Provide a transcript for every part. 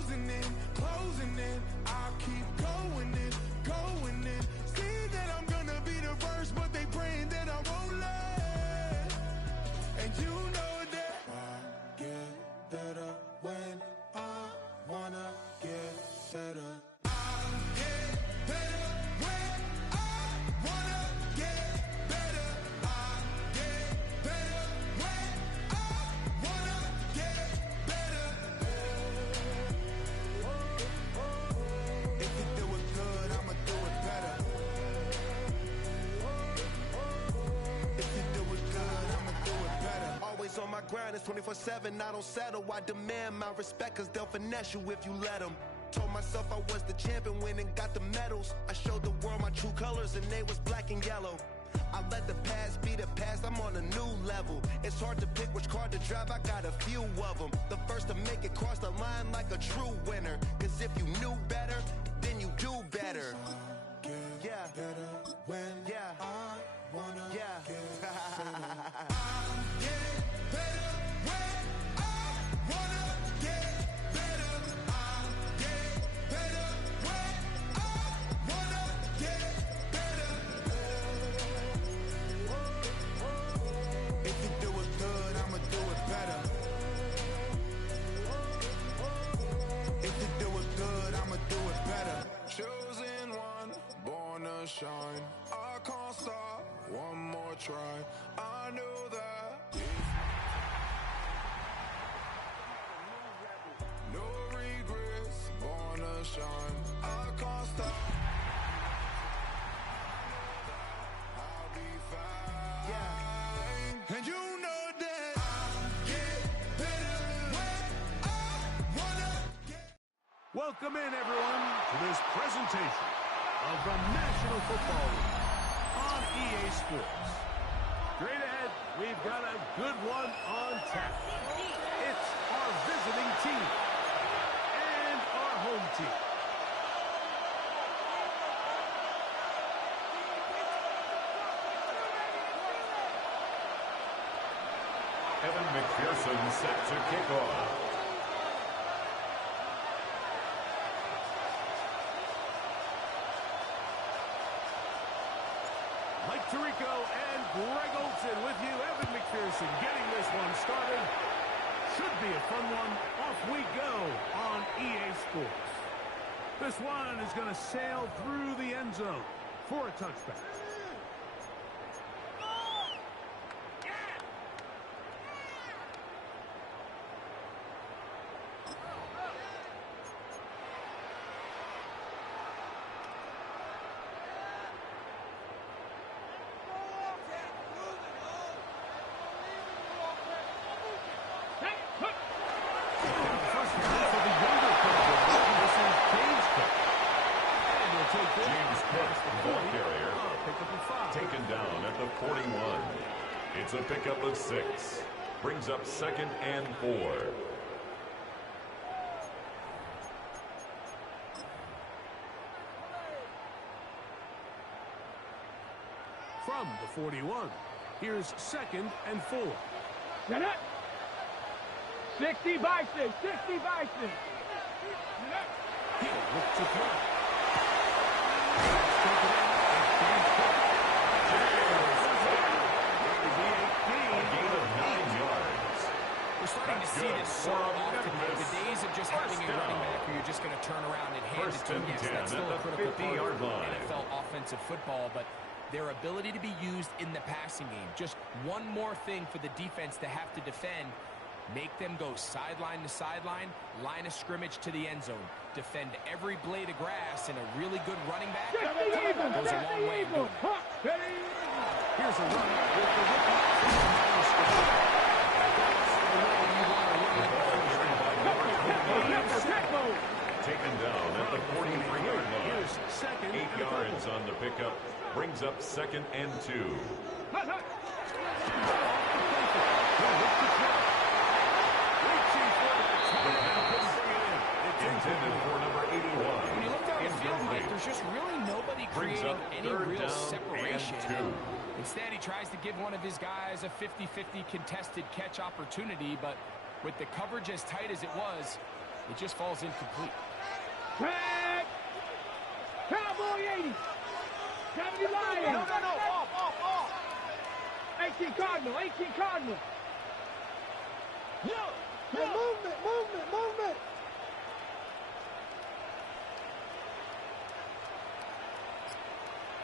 closing in. I'll keep going in. See that I'm gonna be the first, but they praying that I won't let. And you know that I get better when I wanna get better. On my grind, it's 24/7, I don't settle. I demand my respect, cause they'll finesse you if you let them. Told myself I was the champion, went and got the medals. I showed the world my true colors and they was black and yellow. I let the past be the past, I'm on a new level. It's hard to pick which car to drive, I got a few of them. The first to make it cross the line like a true winner. Cause if you knew better, then you do better. Yeah, better when I wanna get better. Chosen one, born to shine. I can't stop, one more try. I know that no regrets, born to shine. I can't stop. I'll be fine. Yeah. And you know that I'll get better when I wanna get. Welcome in, everyone, to this presentation of the National Football League on EA Sports. Straight ahead, we've got a good one on tap. It's our visiting team and our home team. Evan McPherson set to kick off. Mike Tirico and Greg Olson with you. Evan McPherson getting this one started. Should be a fun one. Off we go on EA Sports. This one is going to sail through the end zone for a touchback. Taken down at the 41. It's a pickup of 6. Brings up 2nd and 4. From the 41, here's 2nd and 4. Get it? 60 Bison, 60 Bison. He'll look to throw. We're starting to see this so often. The days of just having a running back where you're just going to turn around and hand it to him. Yes, that's still a critical part of NFL offensive football, but their ability to be used in the passing game, just one more thing for the defense to have to defend. Make them go sideline to sideline, line of scrimmage to the end zone. Defend every blade of grass, and a really good running back goes a long way. Here's a run with the Taken down at the 43-yard line. Here's 2nd 8 yards on the pickup. Brings up 2nd and 2. Intended for number 81. When you look down the field, Mike, there's just really nobody creating any real separation. Instead, he tries to give one of his guys a 50-50 contested catch opportunity, but with the coverage as tight as it was, It just falls incomplete. Track! Cowboy 80! 70 Lions! No, off! 18 Cardinal, 18 Cardinal! Movement!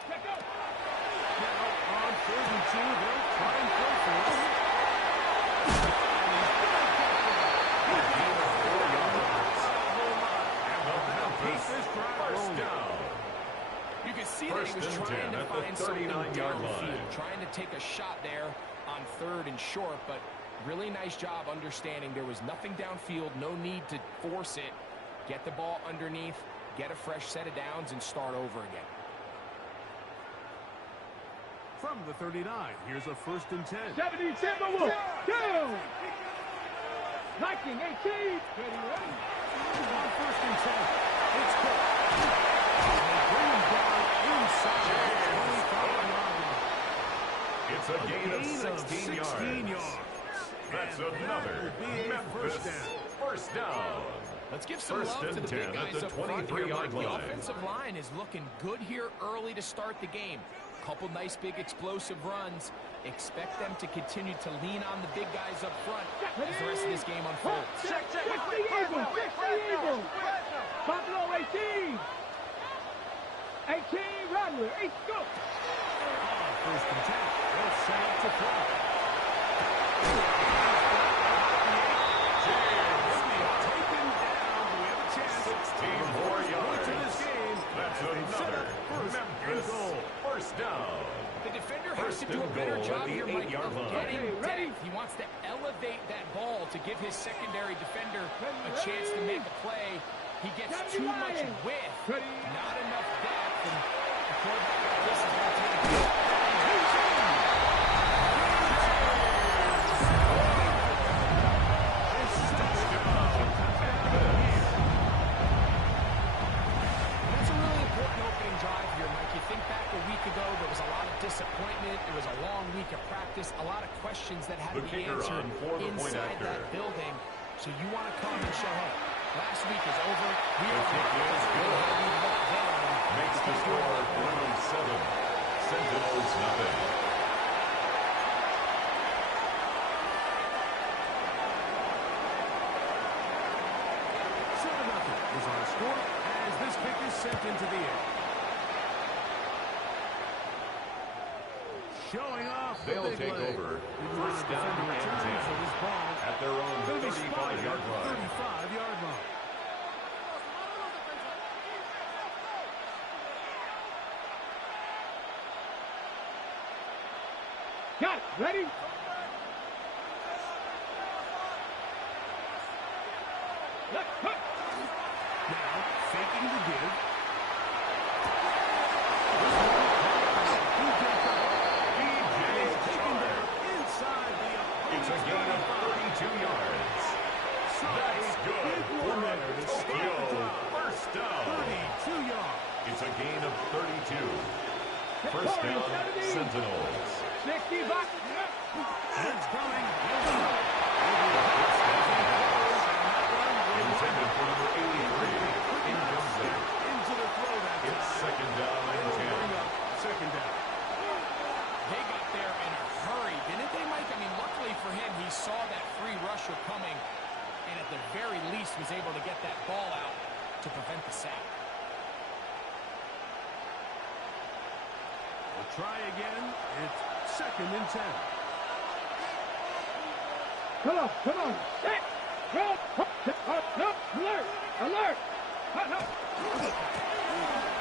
Check out! Now on 32, they'll try and go for it. First down. You can see that he was trying to find something downfield, trying to take a shot there on 3rd and short, but really nice job understanding there was nothing downfield, no need to force it. Get the ball underneath, get a fresh set of downs, and start over again. From the 39, here's a 1st and 10. 70 Timberwolves! Down! 19, 18! Ready. On 1st and 10, it's good. They bring him down inside the 25-yard line. It's a gain of 16 yards. That's another Memphis first down. Let's give some love to the big guys up front here, Mike. The offensive line is looking good here early to start the game. Couple nice big explosive runs. Expect them to continue to lean on the big guys up front as the rest of this game unfolds. Check the Eagles! Buffalo 18! 18, Rodler, 8, go! 1st and 10, they'll set up to throw. Taken down, we have a chance. 16 more yards. To this game. That's another Memphis first down. The defender has to do a better job here, Mike, of getting depth. He wants to elevate that ball to give his secondary defender a chance to make a play. He gets too much width, not enough depth, and the quarterback like this is going to take a That's a really important opening drive here, Mike. You think back a week ago, there was a lot of disappointment. It was a long week of practice, a lot of questions that had to be answered inside that building. So you want to come and show, hey, last week is over. We are Makes the score 37. Sentinels nothing. Is our score as this kick is sent into the air. Showing off the They'll big take leg. over. First down and 10 at their own 35-yard line. 35-yard line. Got it, ready? Now, faking the give. It's a gain of 32 yards. That's good for Tokyo. First down. 32 yards. It's a gain of 32. First down, Sentinels. 60 bucks. It's coming. Intended for number 83. Into the throw that It's second down and 10. Second down. They got there in a hurry, didn't they, Mike? I mean, luckily for him, he saw that free rusher coming, and at the very least was able to get that ball out to prevent the sack. We'll try again. It's second and 10. Come on. Set. Go. Alert.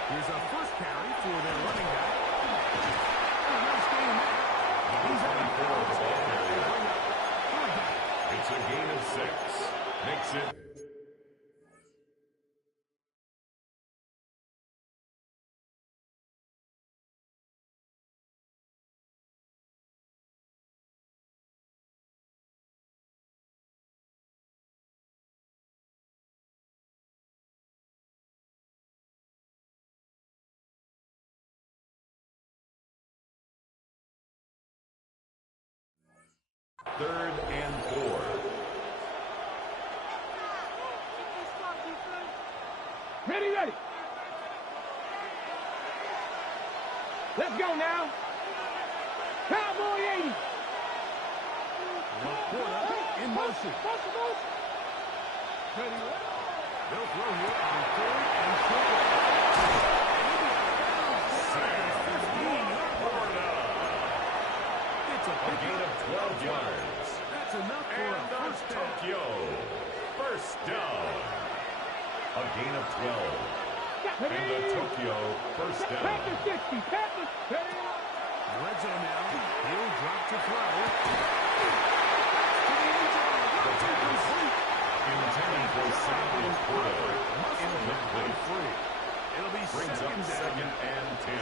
Here's a first carry for their running back. Nice game there. He's at It's a gain of 6. Makes it third and 4. Ready, ready. Let's go now. Cowboy 80. In motion. Ready, ready. They'll throw here on 3rd and short. It's a gain of 12 yards. That's enough for a first down. Tokyo. First down. A gain of 12. And the Tokyo first down. Panthers 60. Panthers. Ready. Red zone now. He'll drop to throw. Intending for Samuel Porter. Incomplete. It'll be Brings up second and 10.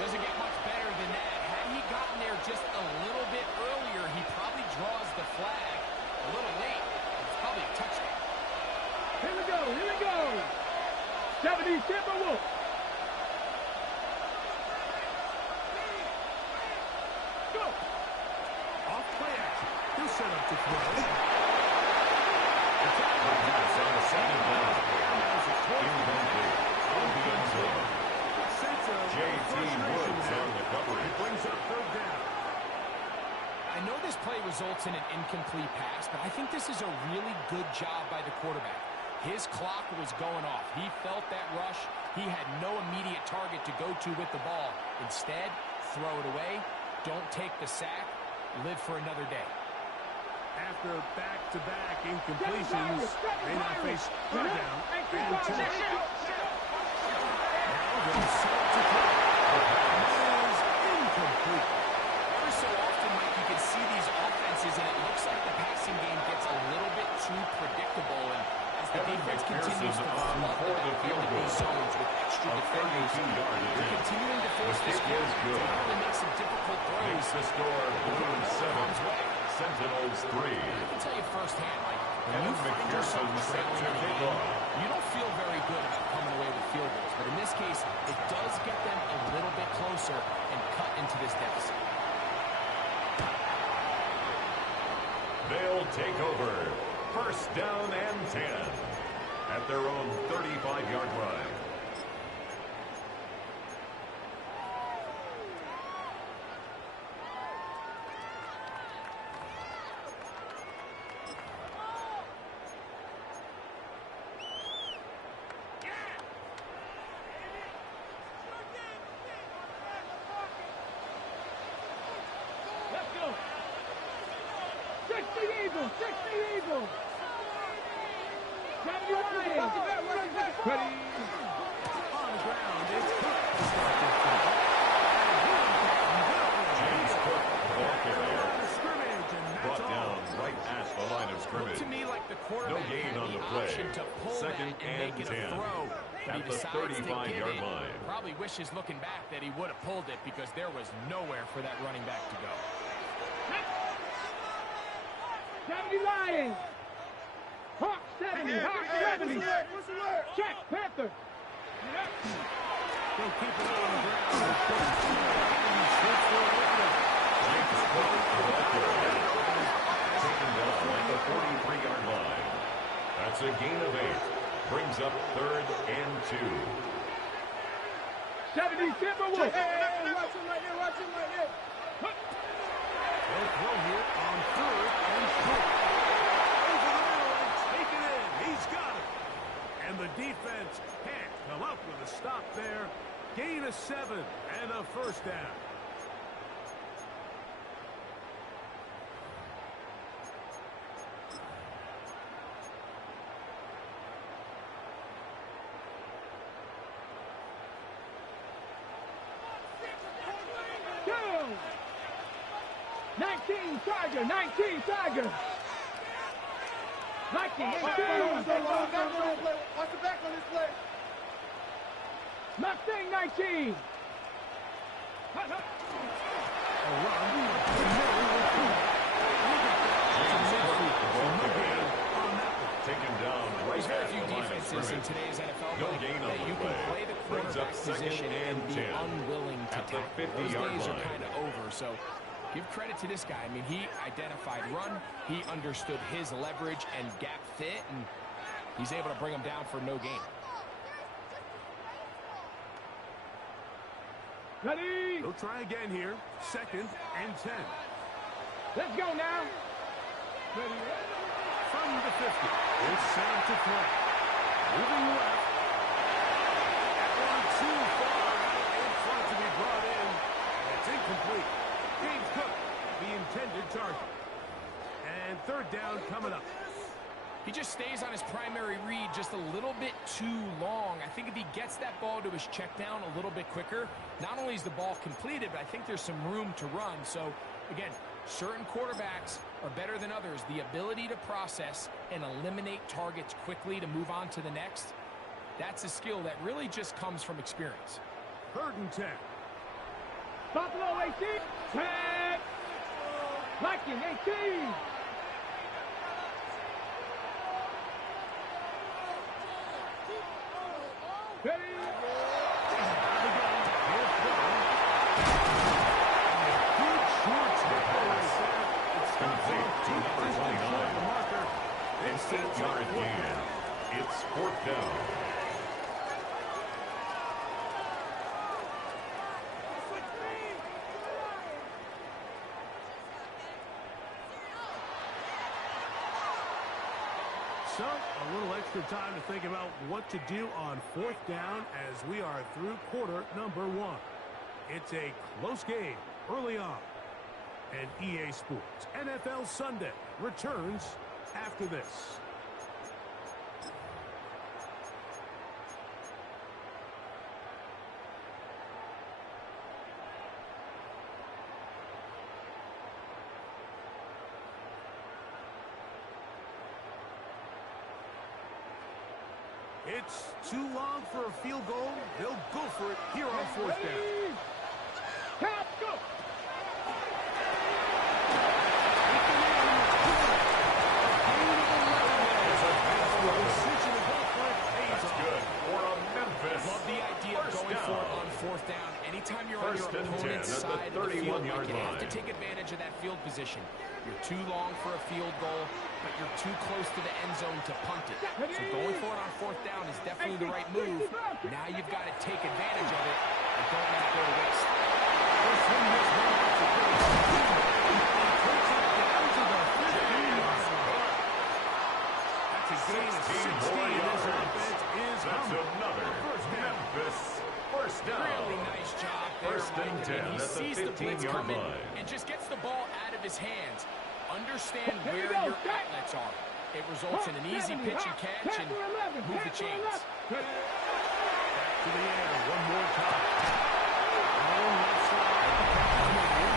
Doesn't get much better than that. Had he gotten there just a little bit earlier, he probably draws the flag a little late. It's probably a touchdown. Here we go. Here we go. 70 Timberwolves. Go. Off play action. He'll set up to throw. Pass on the second down. Incomplete. On the end zone. J.T. Woods on the coverage. It brings up 3rd down. I know this play results in an incomplete pass, but I think this is a really good job by the quarterback. His clock was going off. He felt that rush. He had no immediate target to go to with the ball. Instead, throw it away. Don't take the sack. Live for another day. After back-to-back incompletions, they now face 3rd down and 10. Now they'll set up to throw. That is incomplete. Every so often, Mike, you can see these offenses, and it looks like the passing game gets a little bit too predictable. And as the defense continues to flood the field in these zones with extra defenders, they're continuing to force this game to really make some difficult throws. Makes the score Balloon 7. Sentinels 3. I can tell you firsthand, Mike, when you find yourself trailing in a game, you don't feel very good about coming away with field goals. But in this case, it does get them a little bit closer and cut into this deficit. They'll take over. First down and 10 at their own 35-yard line. Let's go. 60 Eagles. 60 Eagles. 70 Lions. Ready. On the ground, it's Cook. James Cook, the ball carrier, Scrimmage, and that's brought all. down right at the line of Looked scrimmage. to me like the quarterback No gain had on the the play. option to pull Second that and make and it a 10 throw. But he at the decides to 35-yard give it. line. Probably wishes looking back that he would have pulled it because there was nowhere for that running back to go. 70 Lions. Hawks 70. Hawks 70. Check. Panthers. They'll keep it on the ground. James Cook, the ball carrier, taken down at the 43-yard line. That's a gain of 8. Brings up 3rd and 2. 70 Timberwolves. They'll throw here on 3rd and short. Over the middle and take it in. He's got it. And the defense can't come up with a stop there. Gain of 7 and a first down. Go. 19 Tiger. 19 Tiger. 19. 18. Watch the back on this play. Mustang 19. Taken down right There's very at few the line of defenses in scrimmage. today's NFL No Mike, gain on that the you can play. play the Brings up quarterback second position and and be 10 unwilling to at the tackle. Those 50-yard days are line. kind of over, so give credit to this guy. I mean, he identified run, he understood his leverage and gap fit, and he's able to bring him down for no gain. Ready? They'll try again here. 2nd and 10. Let's go now. Ready? From the 50. It's set up to throw. Moving left. That one too far out in front to be brought in. It's incomplete. James Cook, the intended target. And 3rd down coming up. He just stays on his primary read just a little bit too long. I think if he gets that ball to his check down a little bit quicker, not only is the ball completed, but I think there's some room to run. So, again, certain quarterbacks are better than others. The ability to process and eliminate targets quickly to move on to the next, that's a skill that really just comes from experience. 3rd and 10. Buffalo 18. Tag. Viking 18. Ready? Complete to number 29. It's 8-yard gain. It's 4th down. So, a little extra time to think about what to do on 4th down as we are through quarter number 1. It's a close game early on. And EA Sports NFL Sunday returns after this. It's too long for a field goal. They'll go for it here on 4th down. Tap, go. That's good for a Memphis. Love the idea of going for it on 4th down. Anytime you're on your 1st and 10 opponent's at side the of the field, 31-yard you have to line. take advantage of that field position. You're too long for a field goal, but you're too close to the end zone to punt it. So going for it on 4th down is definitely the right move. Now you've got to take advantage of it and don't let it go to waste. That's a gain of 16. This offense is That's another Memphis 1st down. Really nice job there, 1st and Mike. 10 He at the sees the blitz 15-yard coming line. and just gets the ball out of his hands. Understand Here we where go, your outlets are. It results in an easy pitch and catch and move the chains. to the air one more time. On left side.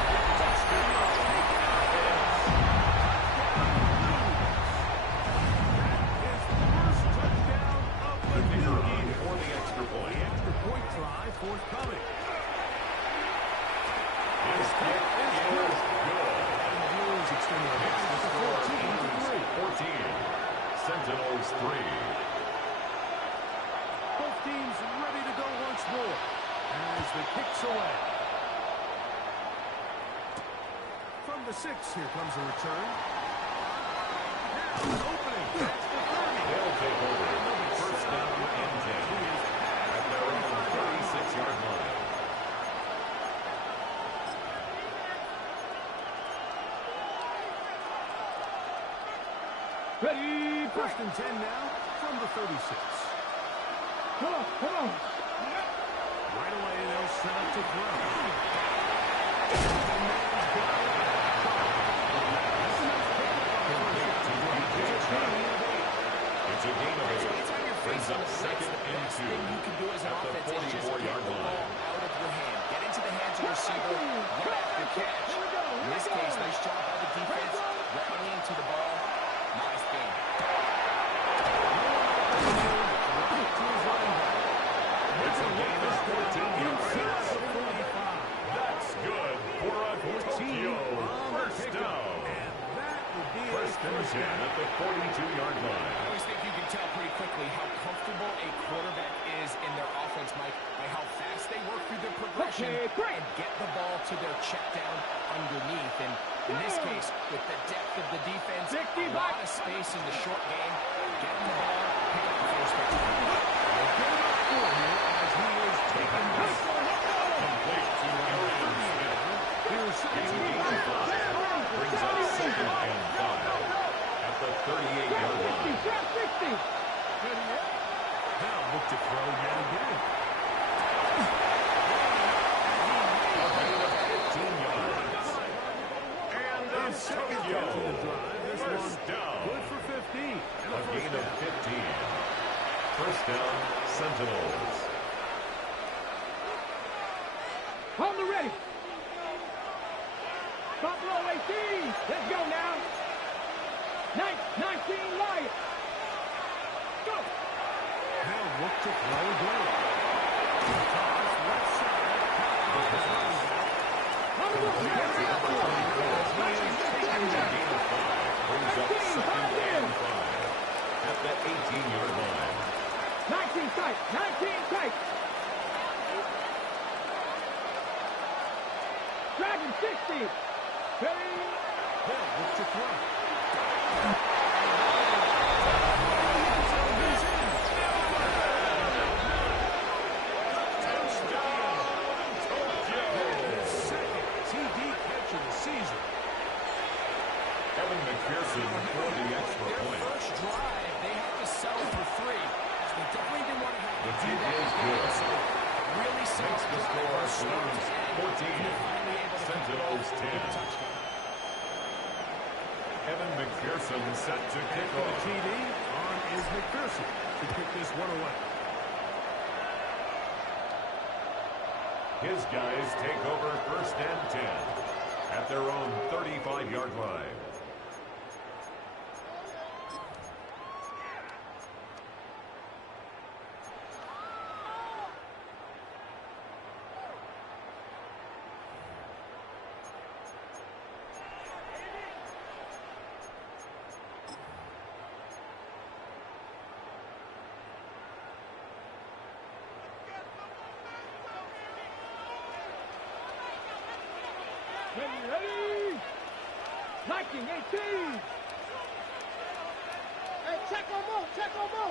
His first touchdown of the new year. For the extra point. The extra point try forthcoming. His kick is good. And the Blues extend their lead to 14-3. 14. Sentinels 3. Both teams ready to go once more as the kick's away. From the 6, here comes a return. Now an opening. That's the 30. They'll take over. 1st down and 10. At their own 36-yard line. Ready? 1st and 10 now from the 36. Come on. Right away, they'll set up to throw. It's a gain of 8. Anytime you're Brings facing up the blitz, 2nd the and best 2. thing you can do as an At the offense is just get 44-yard the ball line. out of your hand. Get into the hands of the receiver, run after catch. In this case, nice job by the defense, rallying to the ball. Nice game. It's a gain of 14 yards. That's good for a Tokyo 1st down. And that will be a 1st and 10 at the 42-yard I line. always think you can tell pretty quickly how comfortable a quarterback is in their offense, Mike, by how fast they work through their progression and get the ball to their check down underneath. And in this case, with the depth of the defense, a lot of space in the short game, get the ball, pick up the first down. as he is taken down. Complete 15. First down, Sentinels. Hold the ready. Buffalo 18. Let's go now. 19 Lions. Go. They'll look to throw again. Brings up second and 5 at the 18-yard line. 19 tight. 19 tight. Dragon 60. Ready. They'll look to throw. McPherson for the extra point. Their first drive, they had to settle for 3. So they definitely didn't want to have The to do team that. is good. So really Makes the score Blues 14, Sentinels 10. Evan McPherson set to kick The off. TD on is McPherson to kick this one away. His guys take over first and 10 at their own 35-yard line. Ready. 19, 18. Hey, check on Mo. Check on Mo.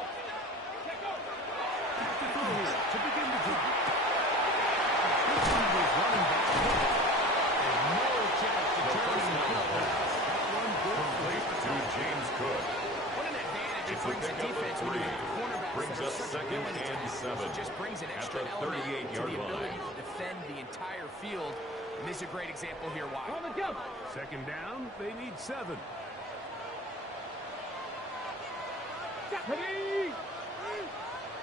Check out. To throw here to begin the drive. This one was running back. And no chance to The turn first and down kill. pass That one good complete to James Cook. What an advantage it It's a brings a pickup of defense when you 3. have cornerbacks Brings that are us such second ability and tackles. 7 It just brings an at extra the element to 38-yard the ability line. to defend the entire field. And this is a great example here why. On the jump. Second down, they need 7. Ready.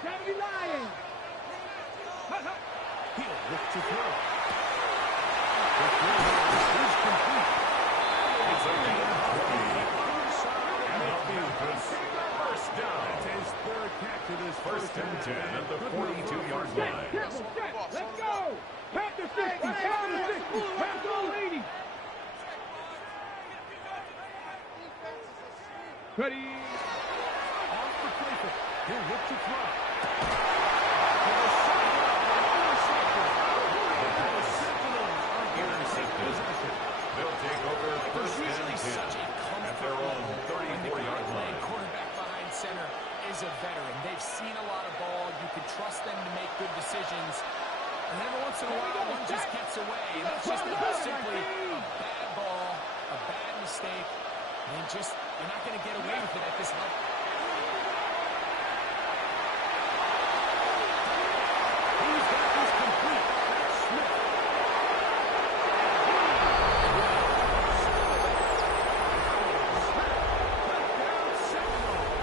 70 Lions. He'll look to throw. The throw is complete. It's a gain of 20. And the Memphis first down. That's his third catch of this First and 10 at the 42-yard Set. line. Let's go. Panther 60. Panther 60. Panther 80. Ready. Off the Claypool. He'll look to throw. Intercepted. They'll take over There's first usually and such 10 a at their comfort own level when the 34-yard guy playing line. quarterback behind center is a veteran. They've seen a lot of ball. You can trust them to make good decisions. And every once in a while, one just gets away. And that's just simply a bad ball, a bad mistake. And just, you're not going to get away with it at this level. Who's got this complete? That's Smith. Touchdown, Sentinels.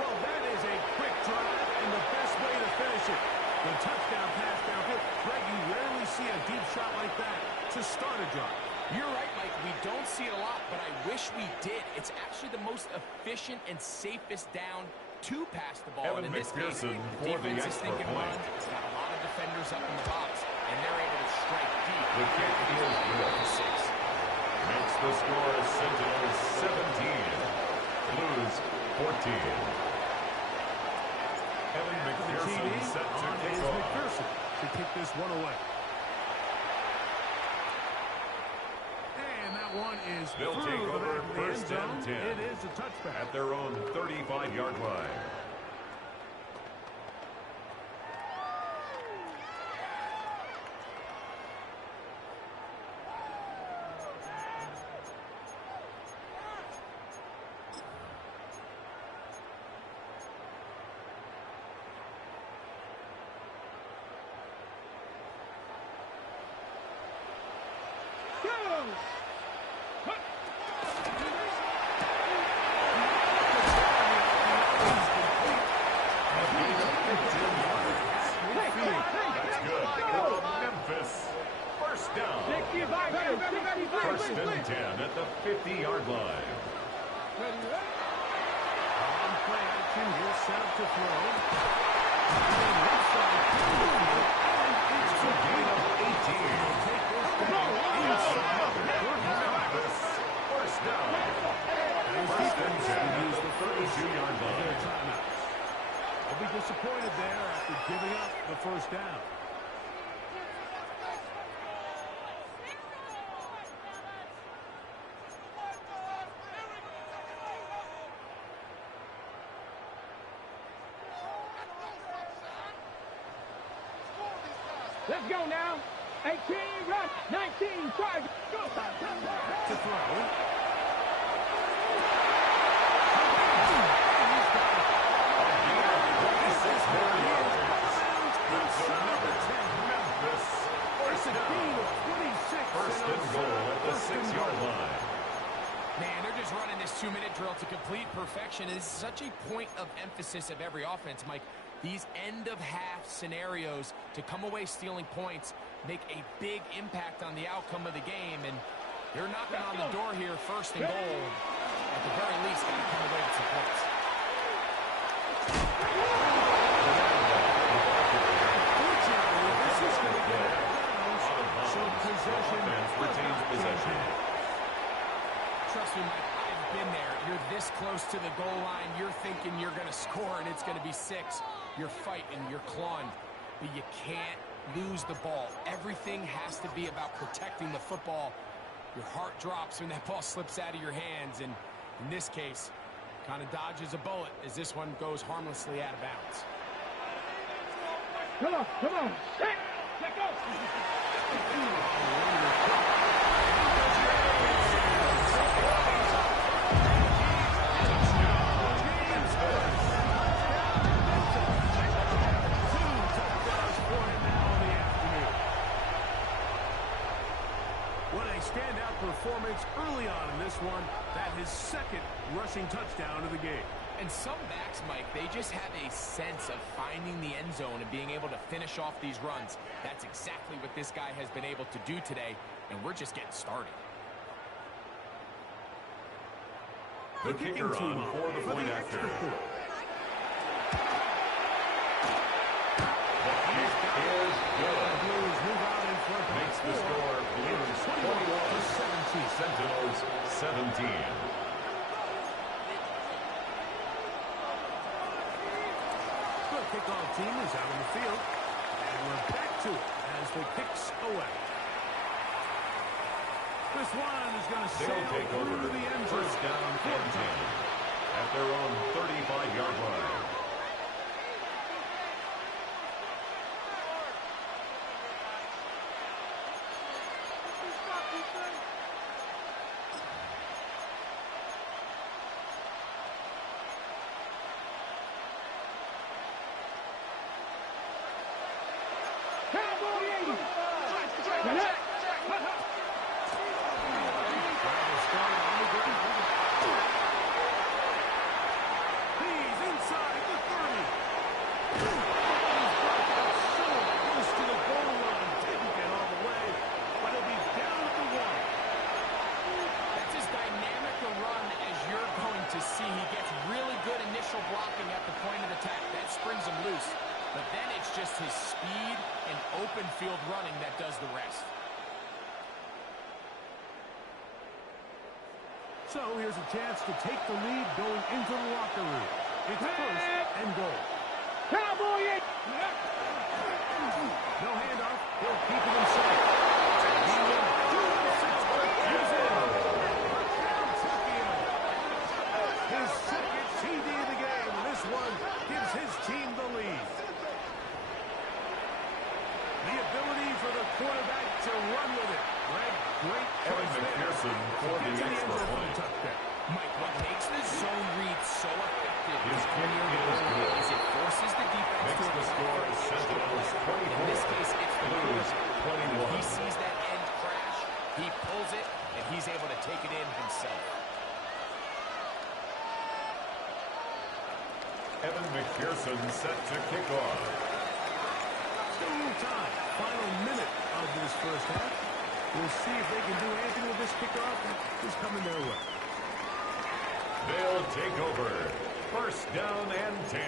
Well, that is a quick drive and the best way to finish it. The touchdown pass downfield. Greg, you rarely see a deep shot like that to start a drive. You're right, Mike. We don't see it a lot, but I wish we did. It's actually the most efficient and safest down to pass the ball. Evan And in this case, McPherson for the defense is extra thinking point. run. Got a lot of defenders up in the box, and they're able to strike deep. The kick is good. 6. Makes the score Sentinels 17, Blues 14. Evan The McPherson TD set to on kick is off. McPherson to kick this one away. And that one is They'll through take the over back of the end first and zone. 10 It is a touchback. at their own 35-yard line. to throw. And left side to the field. And it's a gain of 18. They'll take this down inside. First down. First and 10 at the 32-yard line. They'll be disappointed there after giving up the first down. Let's go now. 18, run. 19, charge. Go. To throw. First and goal at the 6-yard line. Man, they're just running this 2-minute drill to complete perfection. It's such a point of emphasis of every offense, Mike. These end-of-half scenarios to come away stealing points make a big impact on the outcome of the game, and they're knocking on the door here, first and goal. At the very least, got to come away with some points. Fortunately, this is going to get so possession retains possession. Trust me, Mike, I've been there. You're this close to the goal line. You're thinking you're going to score, and it's going to be 6. You're fighting, you're clawing, but you can't lose the ball. Everything has to be about protecting the football. Your heart drops when that ball slips out of your hands, and in this case, kind of dodges a bullet as this one goes harmlessly out of bounds. Come on, come on. Check go. Standout performance early on in this one. That his second rushing touchdown of the game. And some backs, Mike, they just have a sense of finding the end zone and being able to finish off these runs. That's exactly what this guy has been able to do today, and we're just getting started. The kicker on for the point after. The kick is good. Blues move out in front. Makes the score Blues 21-17. Sentinels 17. The kickoff team is out on the field. And we're back to it as the kicks away. This one is going to sail take over. through the end zone. First down and 10 at their own 35-yard line. Blocking at the point of attack. That springs him loose. But then it's just his speed and open field running that does the rest. So here's a chance to take the lead going into the locker room. It's first and goal. Cowboy! No handoff. He'll keep it inside. He will do it. He's in. Touchdown, Tokyo. His second TD of the game. This one gives his team the lead. The ability for the quarterback to run with it. Greg, great Evan McPherson for the extra point. Mike, what makes the zone read so effective His kick is good. is it forces the defense Makes to the score Sentinels 24. In this case, it's the Blues 21. He sees that end crash, he pulls it, and he's able to take it in himself. Evan McPherson set to kick off. Still a little time. Final minute of this first half. We'll see if they can do anything with this kickoff that is coming their way. They'll take over. First First down and 10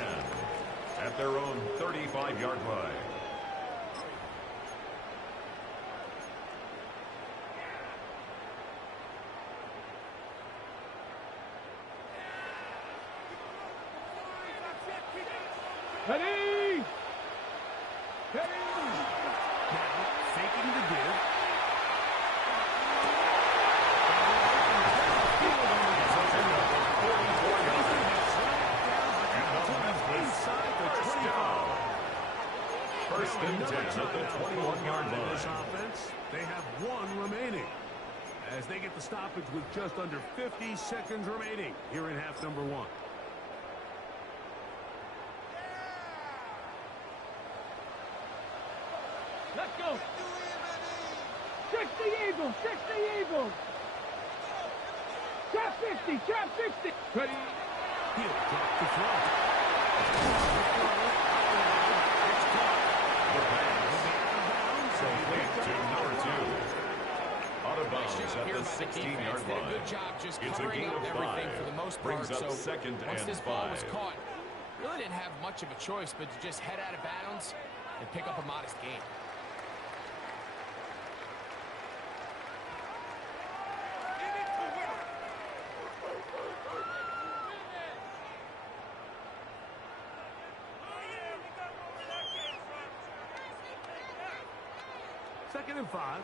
at their own 35-yard line. Ready! Ready! Now, faking the give. First and 10 at the 21-yard line. This offense, they have one remaining as they get the stoppage with just under 50 seconds remaining here in half number 1. Let's go! 60 Eagles! 60 Eagles! Trap 50! Trap 50! Ready? He'll drop the throw. To number 2. Out of bounds at the 16-yard line. Good job just It's a covering gain up of everything 5. for the most Brings part. up So second once and this ball was 5. caught, really didn't have much of a choice but to just head out of bounds and pick up a modest gain. Second and 5.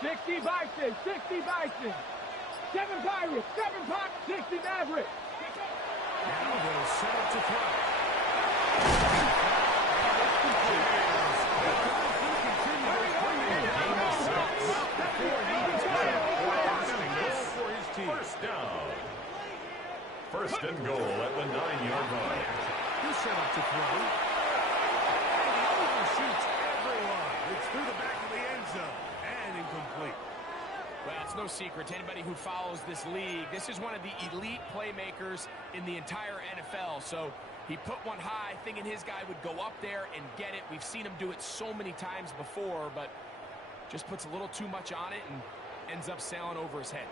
60 Bison! 60 Bison! 7 Pirates! 7 Pirates! 60 Mavericks! Now they'll set up to throw. First down. First and goal at the 9-yard line. He's set up to throw. And he overshoots everyone. It's through the back of the end zone. And incomplete. Well, it's no secret to anybody who follows this league. This is one of the elite playmakers in the entire NFL. So he put one high, thinking his guy would go up there and get it. We've seen him do it so many times before, but just puts a little too much on it and ends up sailing over his head.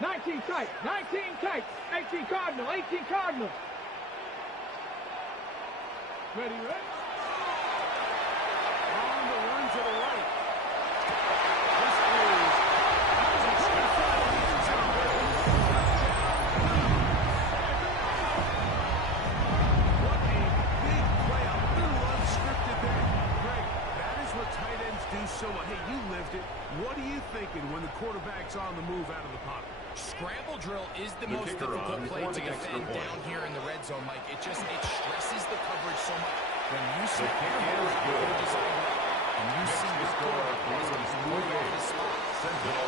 19 tight! 19 tight! 18 Cardinal! 18 Cardinal! Ready, ready? On the run to the right. What a big play, a little unscripted there. Greg, that is what tight ends do so well. Hey, you lived it. What are you thinking when the quarterback's on the move out of the pocket? Scramble drill is the most difficult play to defend down here in the red zone, Mike. It stresses the coverage so much. When you see good design and you see this quarterback is moving over the spot,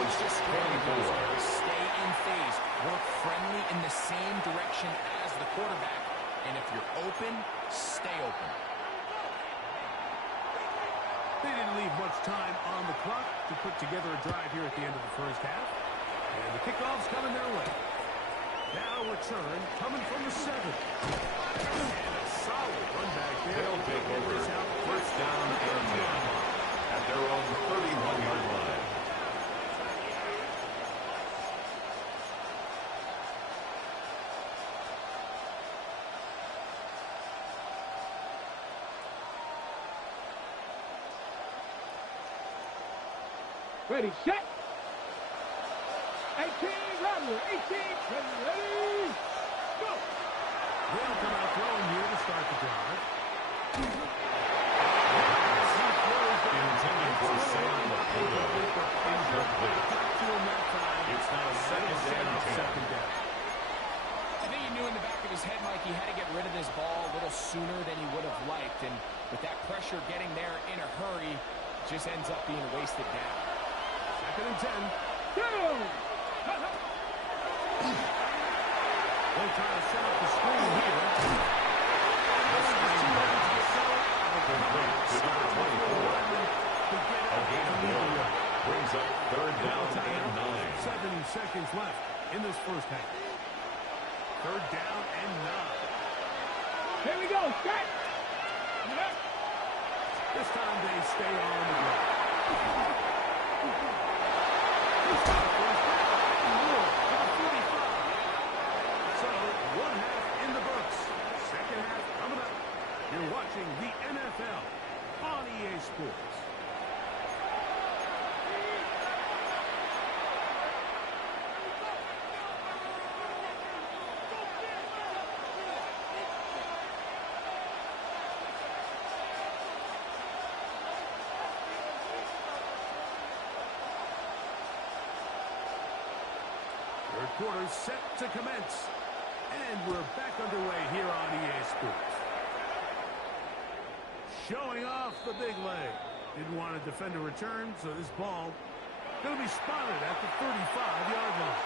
it's just scramble. Stay in phase. Work friendly in the same direction as the quarterback. And if you're open, stay open. They didn't leave much time on the clock to put together a drive here at the end of the first half. And the kickoff's coming their way. Now return coming from the 7. And a solid run back there. They'll take over. First down and 10 at their own 31-yard line. Ready, set! 18 Rattler! 18! Ready, ready! Go! They'll come out throwing here to start the drive. Intended for Sam Laporta. Incomplete. It's now second down. I think he knew in the back of his head, Mike, he had to get rid of this ball a little sooner than he would have liked. And with that pressure getting there in a hurry, it just ends up being wasted down. Second and 10. Go! They'll try to set up the screen here. Complete to number 24. A gain of 1. Brings up third down and 9. 7 seconds left in this first half. Third down and 9. Here we go, set! This time they stay on the ground. Third quarter set to commence. And we're back underway here on EA Sports. Showing off the big leg. Didn't want to defend a return, so this ball going to be spotted at the 35-yard line.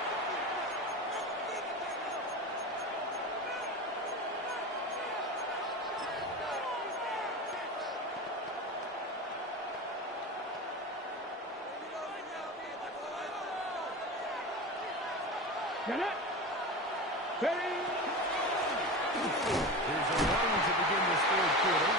Get it. Ready. Here's a run to begin this third quarter.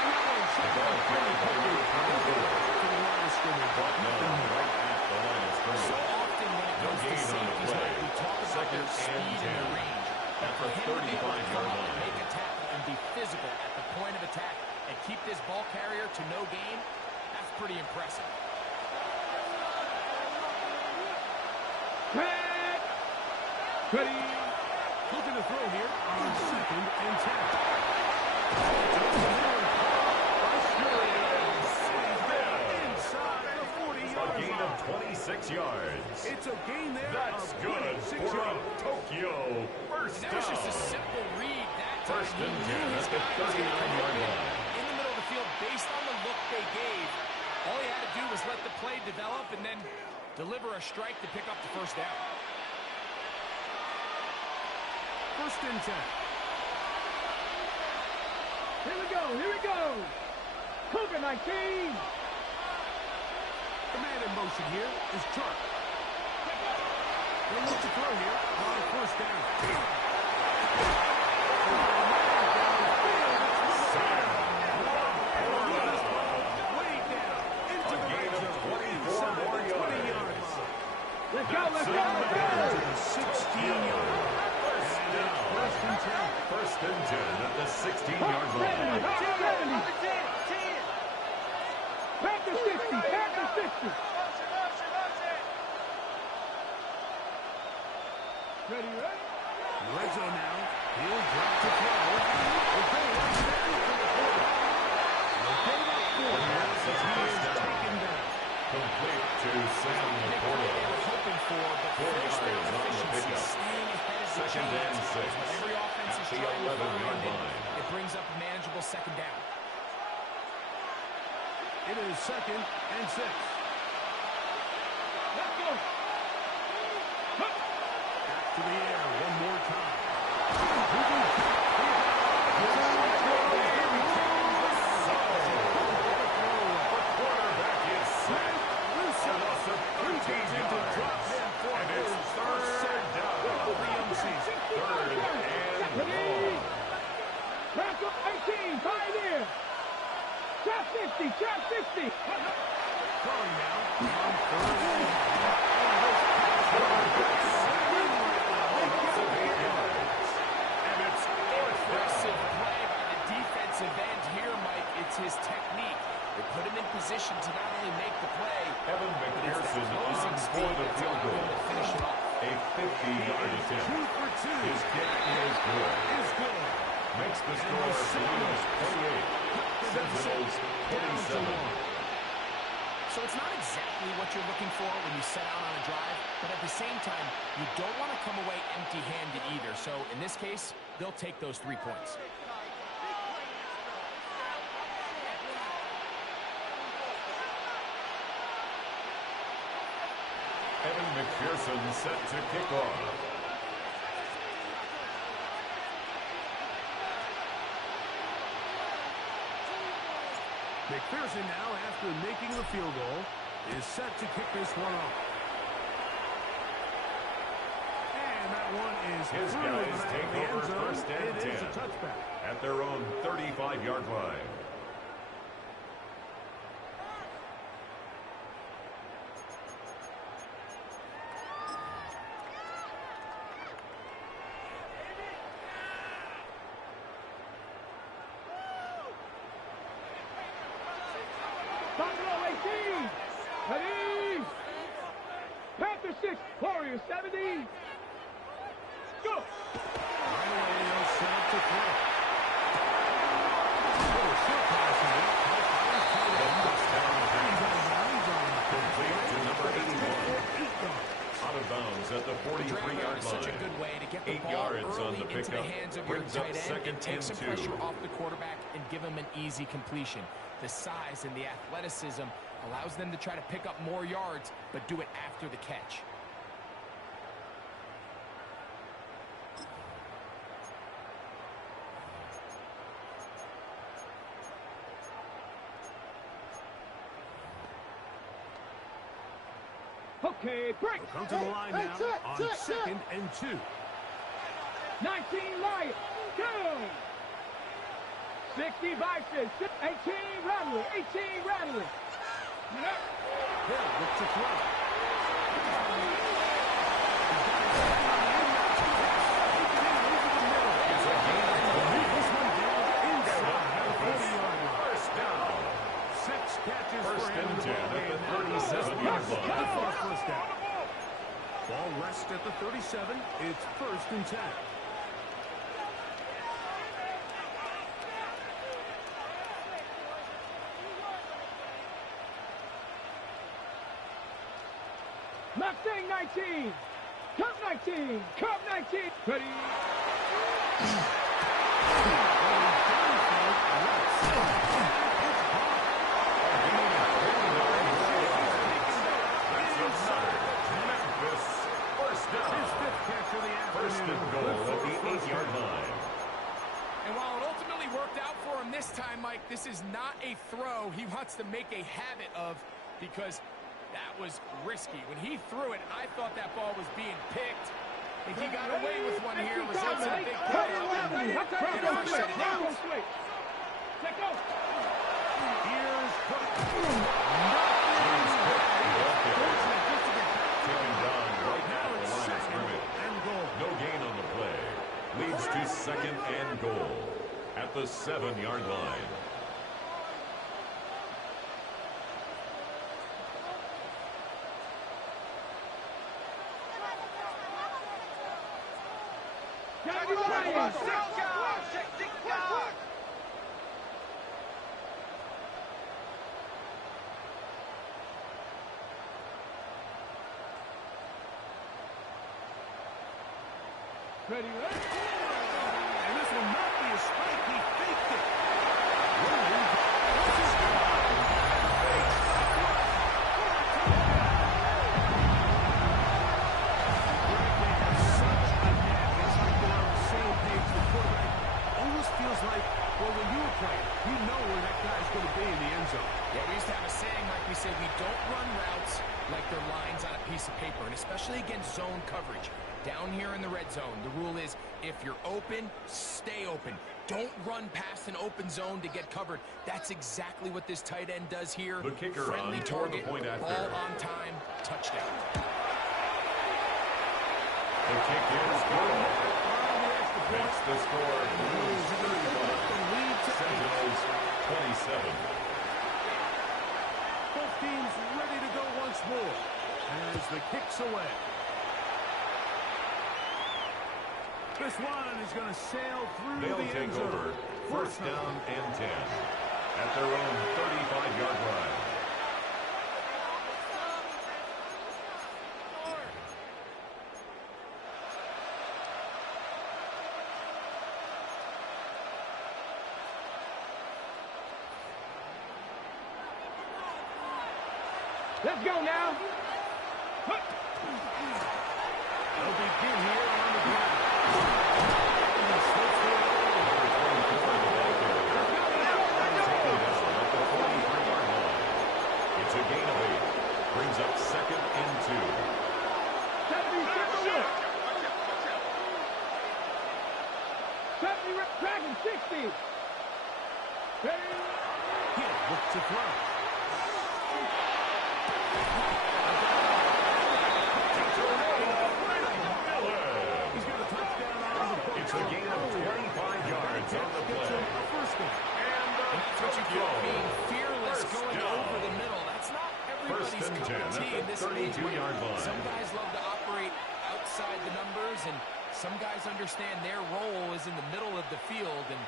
And that one's shot down pretty quickly. To the line of scrimmage. Right at the line of scrimmage. So often when it comes to safeties, we talk about their speed and their range. At the 35-yard line. Make a tackle and be physical at the point of attack and keep this ball carrier to no gain, that's pretty impressive. Ready. Looking to throw here on 2nd and 10. Inside the 40-yard A gain line. of 26 yards. It's a gain there. That's of good 26 for a yards. Tokyo first That was just a down. simple read that time. First He and knew 10 his at the guy was going to come 39-yard open line. in the middle of the field based on the look they gave. All he had to do was let the play develop and then deliver a strike to pick up the first down. First and 10. Here we go. Here we go. Cougar 19. The man in motion here is Chark. They'll look to throw here on first down. Way down into A the gain red of zone. 24 more Inside the 20-yard yards. line. Let's go. Let's go. To Let's go. the 16-yard line. First down. First and 10. First and 10 at the 16-yard line. Back to 60. Back to 60. Ready, ready? Red zone now. He'll drop to throw. He'll go right there for the quarterback. They'll get it up for him as he is taken down. Complete to Sam They Laporta. were hoping for, but 40 first down yards on the efficiency, pickup. staying ahead of the Second and chains. 6 When every offense at is the trying to 11-yard find it, line. it brings up a manageable second down. It is 2nd and 6. Let's go. Back to the air one more time. Quarterback is set. A loss of 13 yards. And it's third down. Third and long. Back up 18. Pioneer. Trap 60. Trap 60. Throwing now on third and Loss of 8 yards. And it's fourth Impressive down. play by the defensive end here, Mike. It's his technique. They put him in position to not only make the play, Evan but it's that McPherson closing on speed for the that's field allowed him goal. to finish it off. A 50-yard attempt. 2 for 2. His kick is good. Is good. Makes the score Blues 28. Sentinels 27. So it's not exactly what you're looking for when you set out on a drive, but at the same time, you don't want to come away empty-handed either. So in this case, they'll take those 3 points. Evan McPherson set to kick off. McPherson now, after making the field goal, is set to kick this one off. And that one is His through guys the back take of the over end zone. first and It is 10. a touchback. At their own 35-yard line. Buffalo 18. Ready. Panther 6. Warriors 70. Go. Right away, they'll set up to throw. Oh, short pass here. Complete to number 81. Out of bounds at the 46. 43-yard Such a good way to get the 8 ball yards on early the into the pickup. hands of your Brings up tight end second and take and some 2. pressure off the quarterback and give him an easy completion. The size and the athleticism allows them to try to pick up more yards, but do it after the catch. Okay, break. We'll come to the line now on second and 2. 19 Lions, go. 60 Vikings, 18 Rattler, 18 Rattler. Hill looks to throw. First down. 6 catches First for him and in the 10 ball at game. the 37-yard line. For a first down. Ball rests at the 37. It's first and 10. Mustang 19, Cup 19, Cup 19. Ready? First and goal at the 8-yard line. And while it ultimately worked out for him this time, Mike, this is not a throw he wants to make a habit of, because that was risky. When he threw it, I thought that ball was being picked. I think he got away with one here. Results in a big pickup. Check out. Here's Taken down right at the line of scrimmage. No gain on the play. Leads to second and goal at the 7-yard line. Ready? And this will not be a strike. He faked it. Almost feels like, well, when you were playing, you know where that guy's going to be in the end zone. Yeah, we used to have a saying, like we said, we don't run routes like they're lines on a piece of paper, and especially against zone coverage. Down here in the red zone, the rule is if you're open, stay open. Don't run past an open zone to get covered. That's exactly what this tight end does here. The kicker Friendly on toward the target, point after. ball on time, touchdown. The kick is good. That's the score. Blues 35. Sentinels 27. Both teams ready to go once more as the kick's away. This one is going to sail through They'll the take end zone. over first down and 10 at their own 35-yard line. Let's go now. They'll begin here on the ground. It's a gain of 8. Brings up second and 2. Dragon 60. Ready? Hill looks to throw. He's got a touchdown on the play. It's a gain of 25 yards on the play. A first one. And That's what you call being fearless, First going down. over the middle. That's not everybody's First and cup 10 of tea at in the this league. 32-yard line. Some guys love to operate outside the numbers, and some guys understand their role is in the middle of the field, and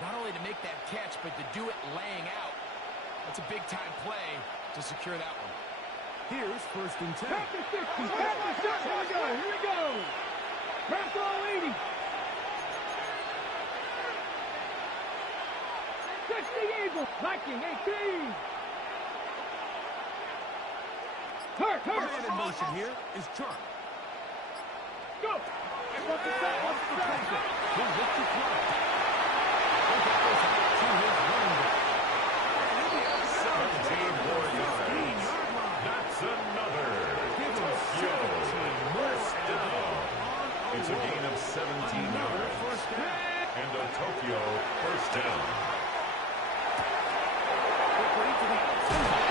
not only to make that catch, but to do it laying out. That's a big-time play to secure that one. Here's 1st and 10. Back to 60. Back to 60. Here we go. Here we go. Wrap all 80. 60 Eagles. Viking 18. Hurt. Man in motion here is Chark. Go. What's the set? What's the set? He'll look to fly. Look at this out to his running back. And he'll be out of 17 more yards. That's another. Tokyo. First down. It's a gain of 17 yards. And a Tokyo first down. Quickly to the outside.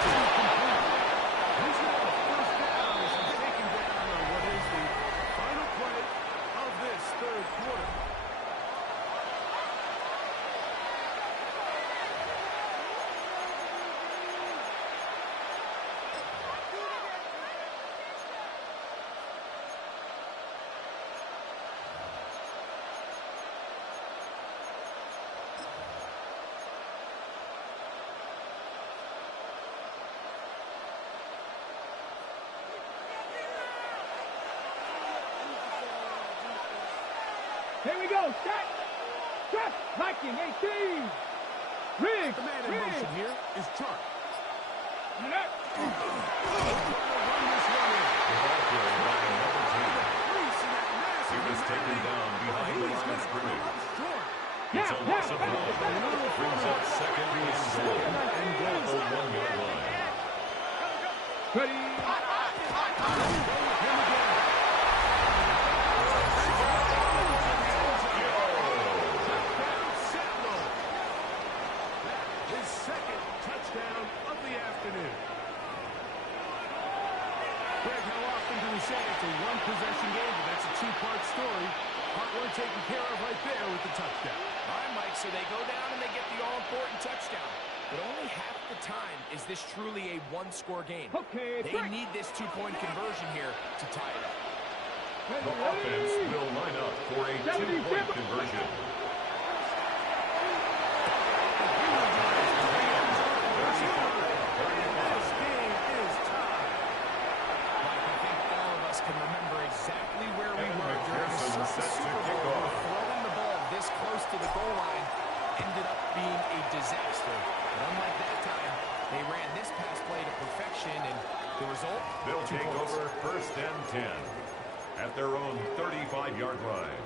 He's going to have a first down as he's taken down on what is the final play of this 3rd quarter. Here we go. Set. Set. Viking 18. Riggs. The man in motion here is Chark. The ball carried by number 10. He was taken down behind the line of scrimmage. It's a loss of 1. Brings up 2nd and goal at the 1-yard line. Ready. His 2nd touchdown of the afternoon. Greg, how often do we say it's a one-possession game, but that's a two-part story? Part 1 taken care of right there with the touchdown. All right, Mike, so they go down and they get the all-important touchdown. But only half the time is this truly a one-score game. Okay, They need this two-point conversion here to tie it up. The offense will line up for a 2-point conversion. This game is tied. Mike, I think all of us can remember exactly where we were during the Set to Super kick Bowl. off. Throwing the ball this close to the goal line ended up being a disaster. But unlike that time, they ran this pass play to perfection, and the result? They'll 2 take points. over 1st and 10 at their own 35-yard line.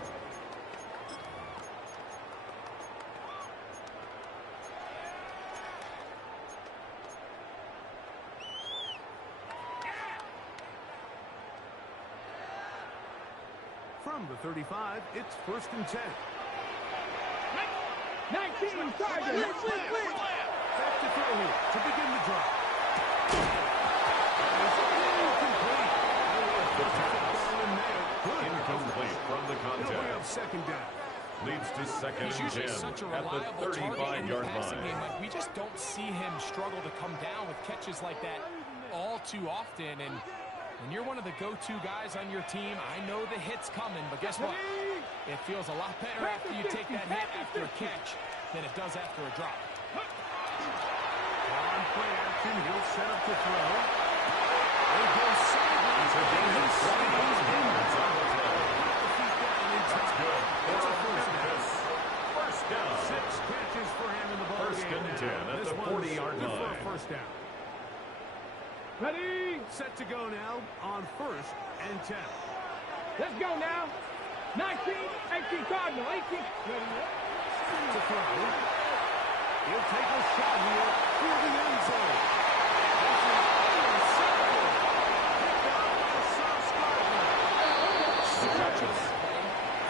From the 35, it's 1st and 10. 19. Tiger. Back to throw here to begin the drive. Incomplete from the He'll bring up contest. 2nd down. Leads to 2nd He's and usually 10 such a at the reliable target in the 35-yard passing game. line. Like, we just don't see him struggle to come down with catches like that all too often. And when you're one of the go-to guys on your team, I know the hit's coming, but guess what? It feels a lot better after you take that hit after a catch than it does after a drop. On play action, he'll set up to throw. He goes sideways. It's a gain of 7 yards on the play. Put the feet down in That's time. good. It's a For first down. Memphis. First down. 6 catches for him in the ball 1st game and now. 10 at This the one's 40-yard good for a line. first down. Ready. Set to go now on 1st and 10. Let's go now. 19. 18 Cardinal. 18. Ready. To throw. He'll take a shot here through the end zone. This is intercepted. Picked off by Sauce Gardner. Catches.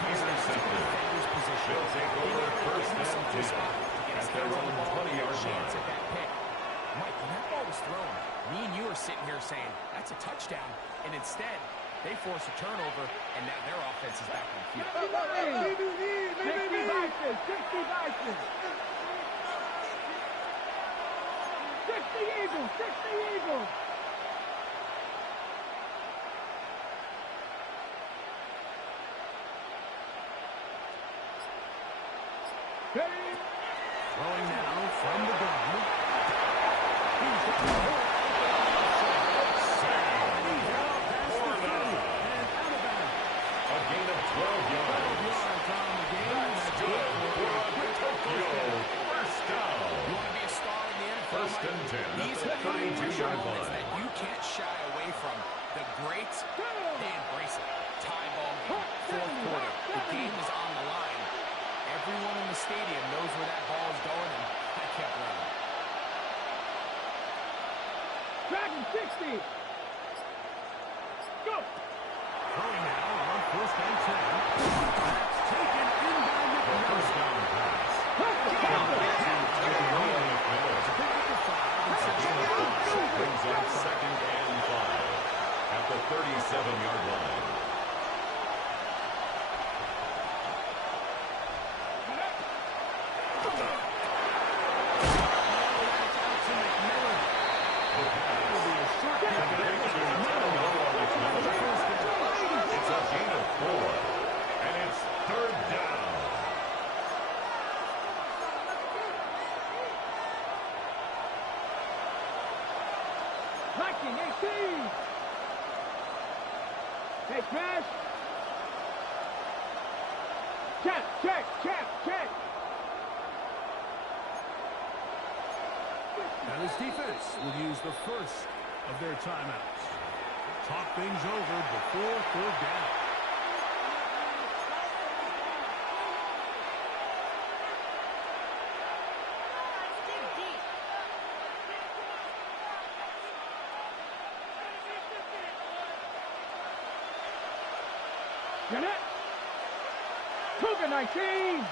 He's intercepted. They'll take over 1st and 10 at their own 20-yard Chance line. at that pick. Mike, when that ball was thrown, me and you are sitting here saying, that's a touchdown. And instead, they force a turnover, and now their offense is back on the field. 60 Vikings. 60 Vikings. 60 Eagles. 60 Eagles. Ready. Throwing now from the gun. He's got the Hey, smash. Check, check, check, check. Now this defense will use the first of their timeouts. Talk things over before third down. Get it. Cougar 19. Going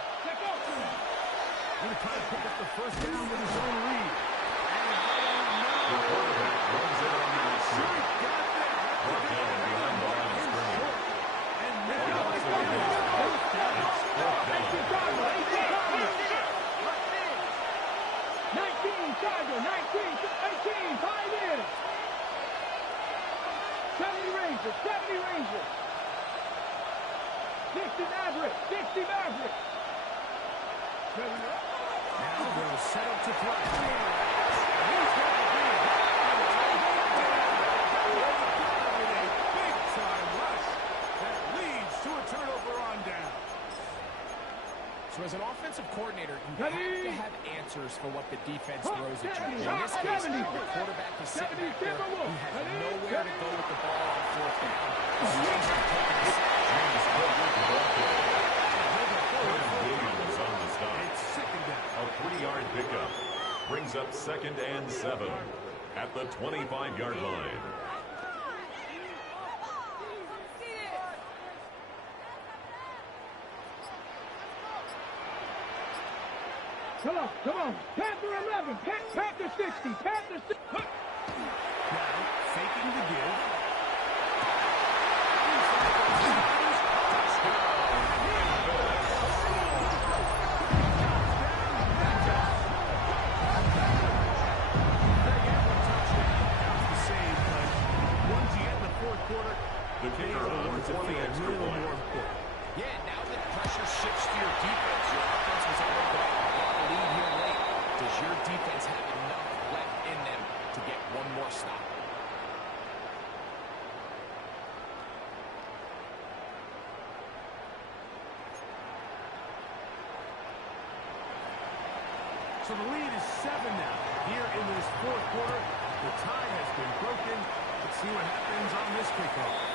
to try to pick up the first down with his own lead. The quarterback runs it on the outside. Brought down behind the line of scrimmage. And now It's fourth down. 19, Charger, 19, 18, 5 in. 70 Rangers, 70 Rangers. 60 Maverick, 60 Maverick. Now they'll set up to throw. With a big-time rush that leads to a turnover on down. So as an offensive coordinator, you have to have answers for what the defense throws at you. In this case, the quarterback is sitting back there. He has nowhere to go with the ball on fourth down. Williams on the stop. It's second down. A 3-yard pickup brings up 2nd and 7 at the 25-yard line. Come on, come on. Panther 11, Panther 60, Panther 60. Now, faking the give. The kicker on for the extra point. Yeah, now that pressure shifts to your defense, your offense was able to get a lead here late. Does your defense have enough left in them to get one more stop? So the lead is 7 now. Here in this fourth quarter, the tie has been broken. Let's see what happens on this kickoff.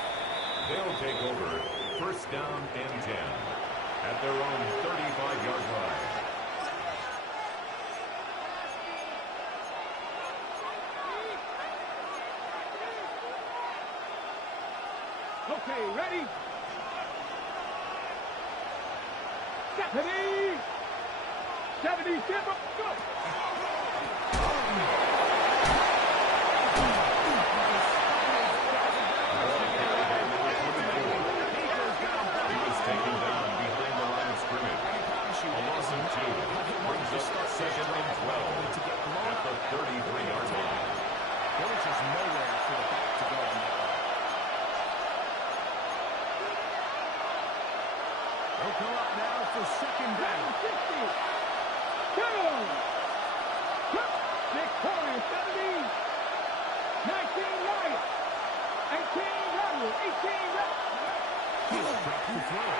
They'll take over 1st down and 10 at their own 35-yard line. Okay, ready? 70, 70, Simba, go! He was taken down behind the line of scrimmage. A loss of 2 brings up 2nd and 12 at the 33-yard line. There was just nowhere for the back to go on that one. They'll come up now for second down. 60, go! Victoria, 70, 19 Wyatt, 18 Russell, 18 Russell. Dropped the throw.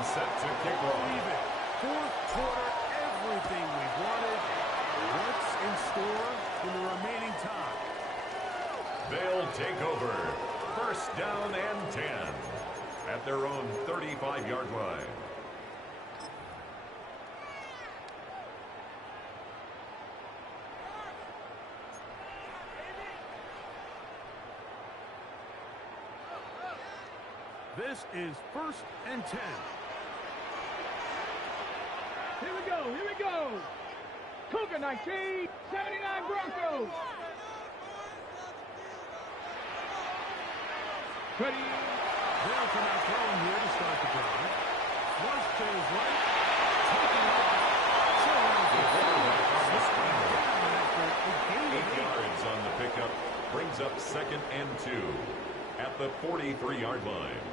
Set to kick off. Fourth quarter, everything we wanted. What's in store in the remaining time? They'll take over 1st down and 10 at their own 35-yard line. This is 1st and 10. Here we go. Here we go. Cougar 19, 79 Broncos. Ready. They'll come out throwing here to start the drive. Flush to his right. Taking off. 8 yards on the pickup. Brings up 2nd and 2 at the 43-yard line.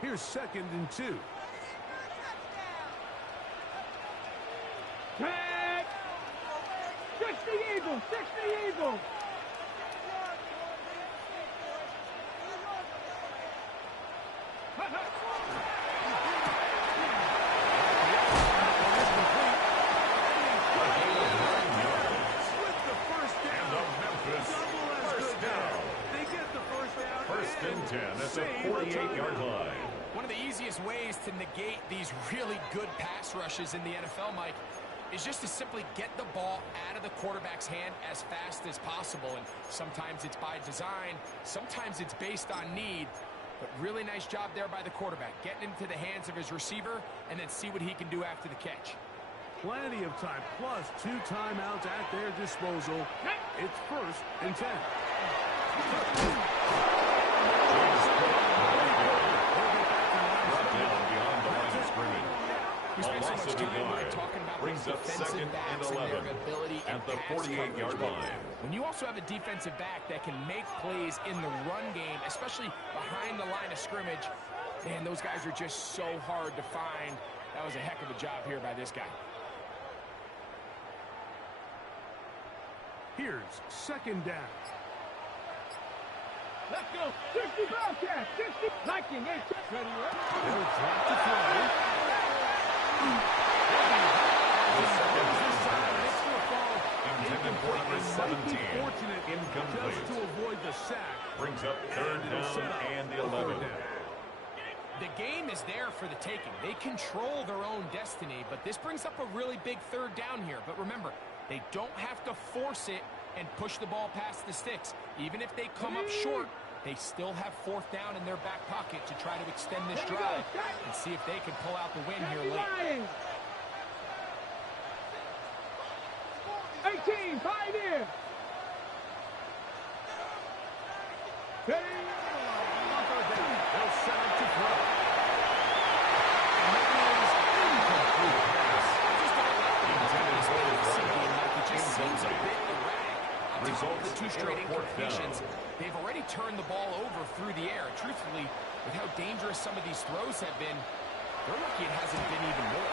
Here's 2nd and 2. Tag. 60 Eagles. 60 Eagles. That's a 48-yard line. One of the easiest ways to negate these really good pass rushes in the NFL, Mike, is just to simply get the ball out of the quarterback's hand as fast as possible. And sometimes it's by design, sometimes it's based on need. But really nice job there by the quarterback, getting into the hands of his receiver and then see what he can do after the catch. Plenty of time, plus 2 timeouts at their disposal. It's 1st and 10. We spent so much time talking about brings up 2nd and 11 at the 48-yard line. When you also have a defensive back that can make plays in the run game, especially behind the line of scrimmage, man, those guys are just so hard to find. That was a heck of a job here by this guy. Here's 2nd down. Let's go. 60 Bobcats. 60. Liking 8. Ready. They'll drop to throw. Intended for number 17. Incomplete. Just to avoid the sack. Brings up 3rd down and 11. The game is there for the taking. They control their own destiny, but this brings up a really big 3rd down here. But remember, they don't have to force it and push the ball past the sticks. Even if they come up short, they still have 4th down in their back pocket to try to extend this drive and see if they can pull out the win here late. 18, pioneer. Ready. They'll set up to throw. Seems a bit erratic. Results the 2 straight incompletions. They've already turned the ball over through the air. Truthfully, with how dangerous some of these throws have been, they're lucky it hasn't been even more.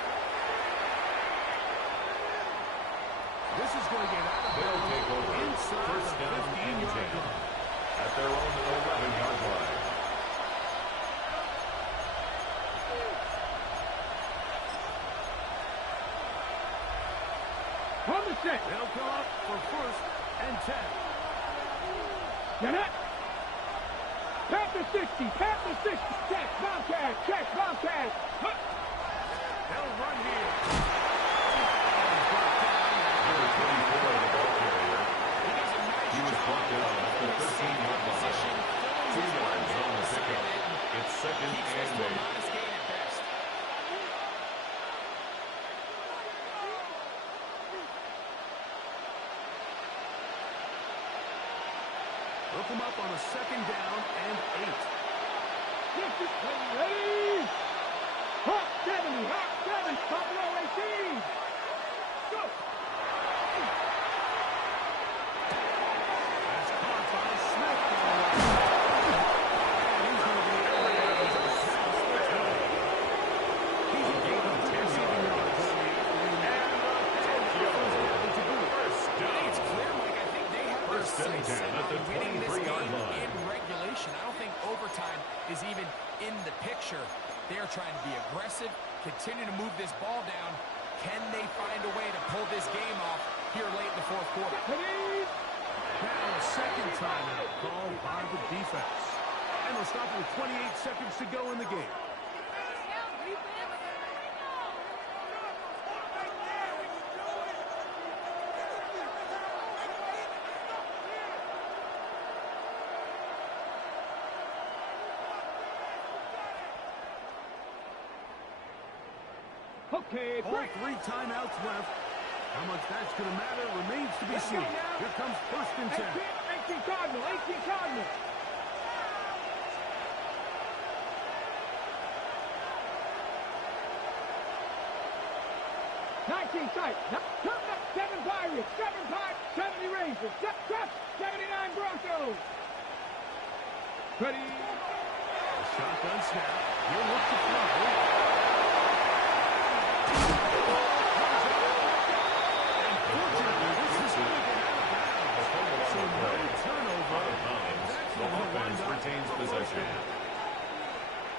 This is going to get out of They'll take over inside 1st the down and 15-yard 10 line. at their own 11-yard line. On the set. They'll come up for 1st and 10. Get it. Panther 60. Panther 60. Check. Bobcat. Check. Bobcat. They'll run here. Number 24 of the ball carrier. He was brought down at the 13-yard line. 2 yards on the pickup. It's 2nd and 8. They'll come up on a 2nd down and 8. Ready. Hawk 70. Hawk 7. Buffalo 18. Go. That's caught by Smith. And he's going to be able to pass the 20. He's a gain of 10 receiving yards. It's clear, Mike. I think they have their 1st and 10 sights set at on the winning this 23-yard game line. in regulation. I don't think overtime is even in the picture. They're trying to be aggressive, continue to move this ball down. Can they find a way to pull this game off here late in the 4th quarter? Now a 2nd timeout called by the defense. And they'll stop with 28 seconds to go in the game. Okay, All break. 3 timeouts left. How much that's going to matter remains to be seen. Here comes 1st and 10. 18 Cardinal, 18 Cardinal. Tight. 7 Pirates, 70 Rangers, 79 Broncos. Ready. Shotgun snap. He'll look to throw. Unfortunately, this is going to get out of bounds. So no turnover. The offense retains possession.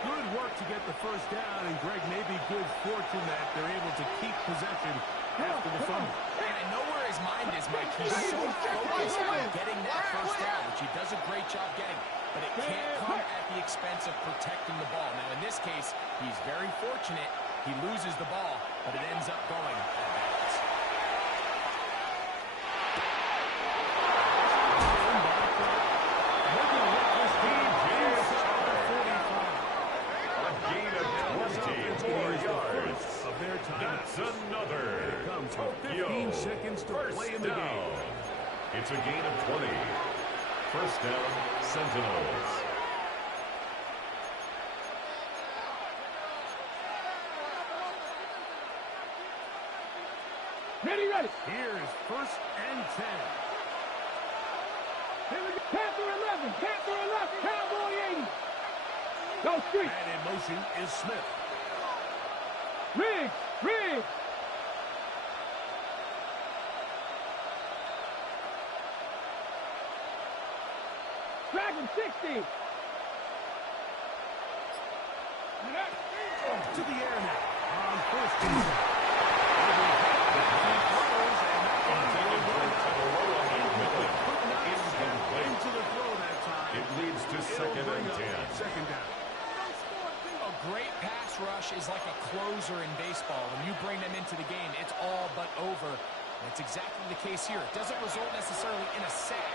Good work to get the 1st down, and Greg, maybe good fortune that they're able to keep possession after the fumble. And I know where his mind is, Mike. He's so focused on getting that 1st down, which he does a great job getting. But it can't come at the expense of protecting the ball. Now, in this case, he's very fortunate. He loses the ball, but it ends up going out of bounds. That's another. It comes with 15 seconds to play in the game. It's a gain of 20. 1st down, Sentinels. Ready. Here's 1st and 10. Here we go. Panther 11, Cowboy 80. Go street. And in motion is Smith. Riggs. Dragon 60. To the air now. On 1st and 10. It leads to 2nd and 10. 2nd down. A great pass rush is like a closer in baseball. When you bring them into the game, it's all but over. That's exactly the case here. It doesn't result necessarily in a sack,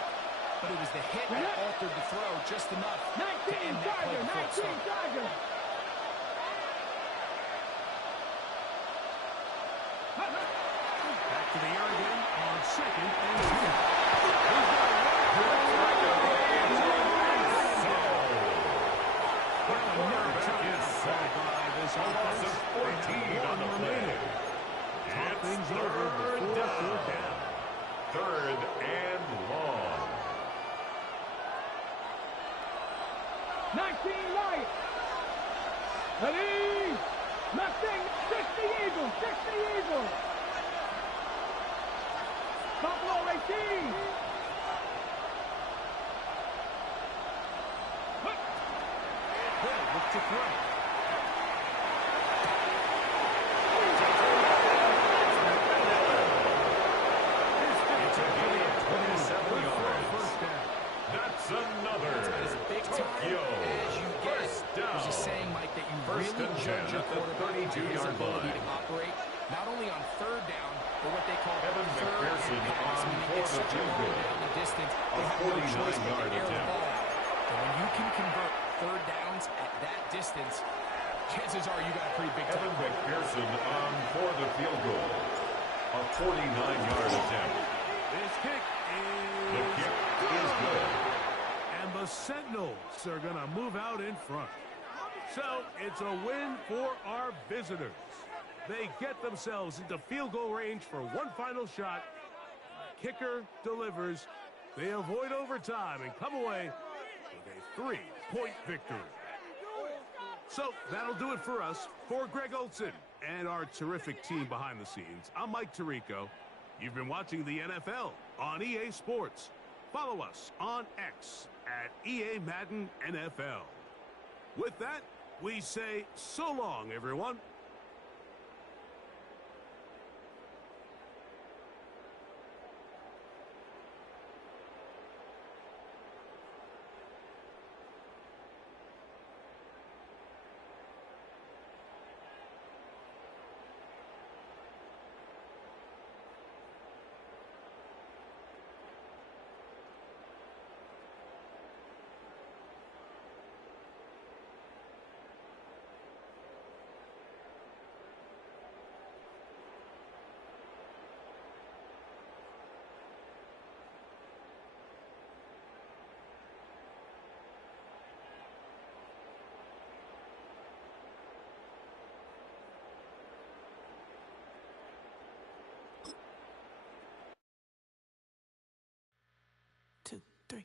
but it was the hit that altered the throw just enough to end that play before it started. Back to the air again on 2nd and 14 on the play. Talk things over before 4th down. 3rd and long. 19 Lions. Ready. Nothing. 60 Eagles. Buffalo 18. Hill looks to throw. It's a gain of 27 yards. 1st down. That's another. As big time Tokyo. as you get. First down. There's a saying, Mike, that you First really and judge 10 your at the quarterback on his 32-yard ability line. to operate, not only on 3rd down, but what they call Evan third McPherson and pass. on Meaning for it's the such a field long goal. down the distance, A they have no choice but to 49-yard air the attempt. ball out. And when you can convert 3rd downs at that distance, chances are you got a pretty big Evan time. McPherson on for the field goal. A 49-yard attempt. This kick The is kick is good. and the Sentinels are going to move out in front. So it's a win for our visitors. They get themselves into field goal range for one final shot. Kicker delivers. They avoid overtime and come away with a 3-point victory. So that'll do it for us. For Greg Olson and our terrific team behind the scenes, I'm Mike Tirico. You've been watching the NFL on EA Sports. Follow us on X at EA Madden NFL. With that, we say so long, everyone.